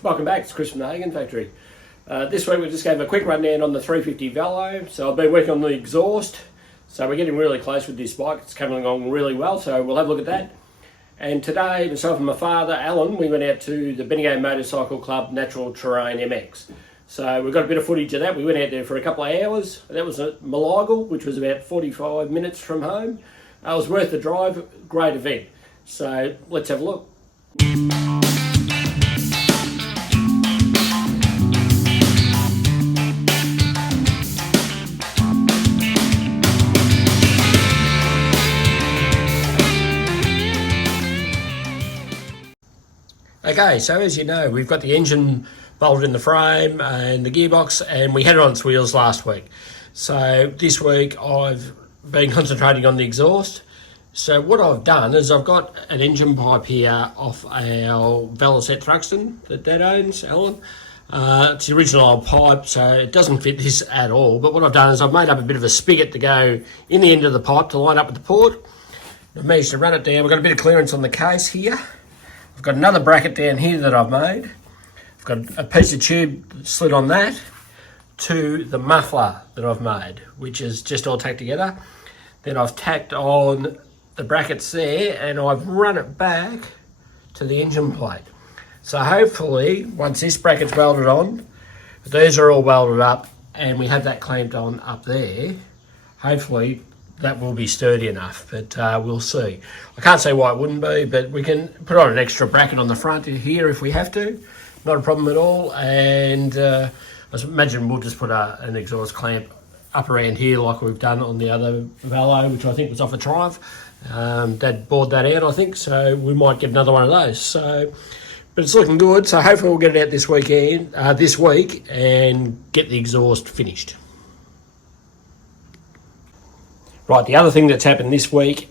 Welcome back, it's Chris from the Hagon factory. This week we just gave a quick rundown on the 350 Velo. So I've been working on the exhaust, so we're getting really close with this bike. It's coming along really well, so we'll have a look at that. And today, myself and my father, Alan, we went out to the Bendigo Motorcycle Club Natural Terrain MX. So we've got a bit of footage of that. We went out there for a couple of hours. That was at Bendigo, which was about 45 minutes from home. It was worth the drive, great event. So let's have a look. Okay, so as you know, we've got the engine bolted in the frame and the gearbox, and we had it on its wheels last week. So this week I've been concentrating on the exhaust. So what I've done is I've got an engine pipe here off our Velocette Thruxton that Dad owns, Alan. It's the original old pipe, so it doesn't fit this at all. But what I've done is I've made up a bit of a spigot to go in the end of the pipe to line up with the port. I've managed to run it down. We've got a bit of clearance on the case here. I've got another bracket down here that I've made. I've got a piece of tube slid on that to the muffler that I've made, which is just all tacked together. Then I've tacked on the brackets there and I've run it back to the engine plate. So hopefully, once this bracket's welded on, these are all welded up and we have that clamped on up there, hopefully that will be sturdy enough, but we'll see. I can't say why it wouldn't be, but we can put on an extra bracket on the front here if we have to. Not a problem at all. And I imagine we'll just put an exhaust clamp up around here like we've done on the other Velo, which I think was off a Triumph. Dad bored that out, I think, so we might get another one of those. So, but it's looking good, so hopefully we'll get it out this week and get the exhaust finished. Right, the other thing that's happened this week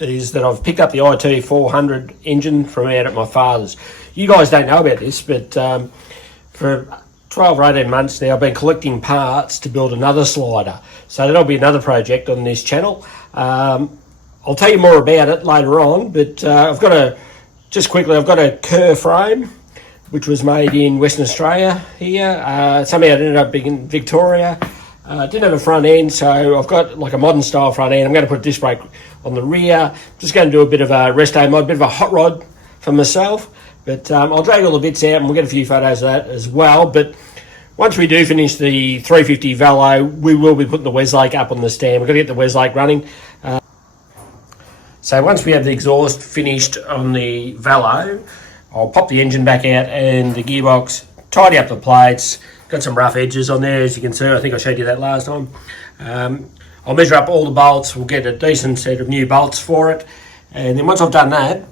is that I've picked up the IT400 engine from out at my father's. You guys don't know about this, but for 12 or 18 months now I've been collecting parts to build another slider. So that'll be another project on this channel. I'll tell you more about it later on, but I've got a Kerr frame which was made in Western Australia here. Somehow it ended up being in Victoria. Didn't have a front end, so I've got like a modern style front end. I'm going to put a disc brake on the rear. Just going to do a bit of a resto mod, a bit of a hot rod for myself. But I'll drag all the bits out and we'll get a few photos of that as well. But once we do finish the 350 Velo, we will be putting the Westlake up on the stand. We're going to get the Westlake running. So once we have the exhaust finished on the Velo, I'll pop the engine back out and the gearbox, tidy up the plates. Got some rough edges on there, as you can see. I think I showed you that last time. I'll measure up all the bolts. We'll get a decent set of new bolts for it. And then once I've done that,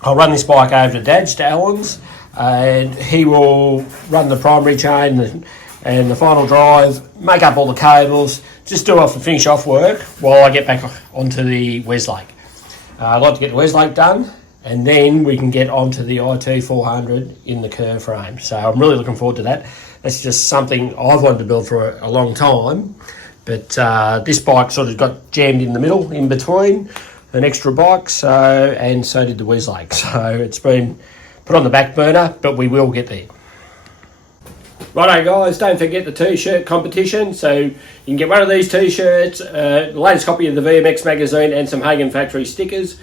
I'll run this bike over to Dad's, to Alan's, and he will run the primary chain and the final drive, make up all the cables, just do off the finish off work while I get back onto the Westlake. I'd like to get the Westlake done, and then we can get onto the IT400 in the Kerr frame. So I'm really looking forward to that. That's just something I've wanted to build for a long time, but this bike sort of got jammed in the middle, in between an extra bike, and so did the Westlake. So it's been put on the back burner, but we will get there. Righto guys, don't forget the t-shirt competition. So you can get one of these t-shirts, the latest copy of the VMX magazine and some Hagon factory stickers.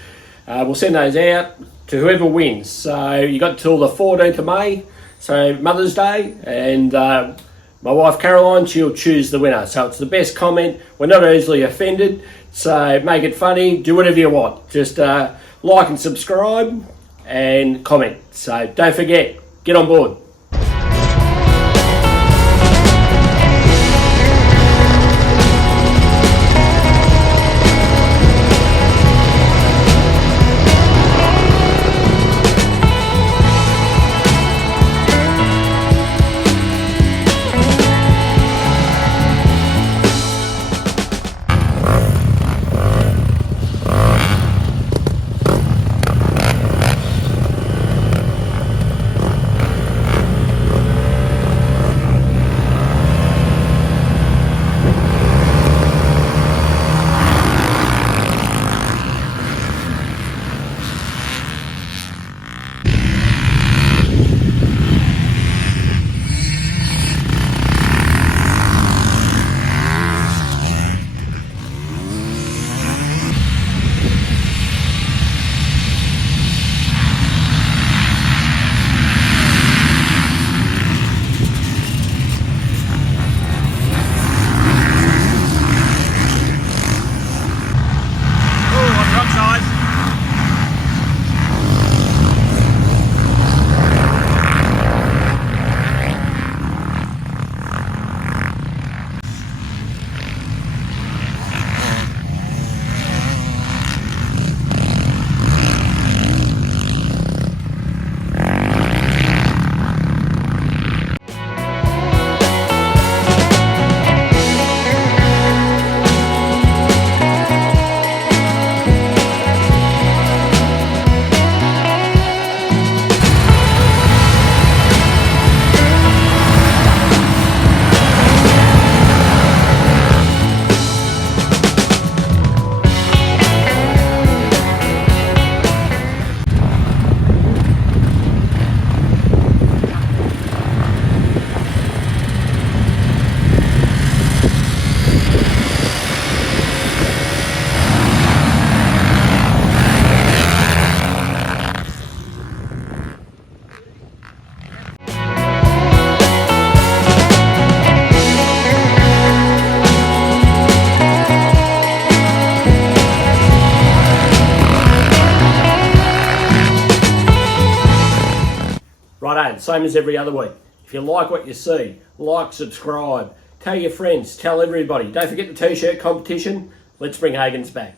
We'll send those out to whoever wins. So you got till the 14th of May, so Mother's Day, and my wife Caroline, she'll choose the winner. So it's the best comment. We're not easily offended, so make it funny, do whatever you want. Just like and subscribe and comment. So don't forget, get on board. same as every other week. If you like what you see, like, subscribe, tell your friends, tell everybody. Don't forget the t-shirt competition. Let's bring Hagon's back.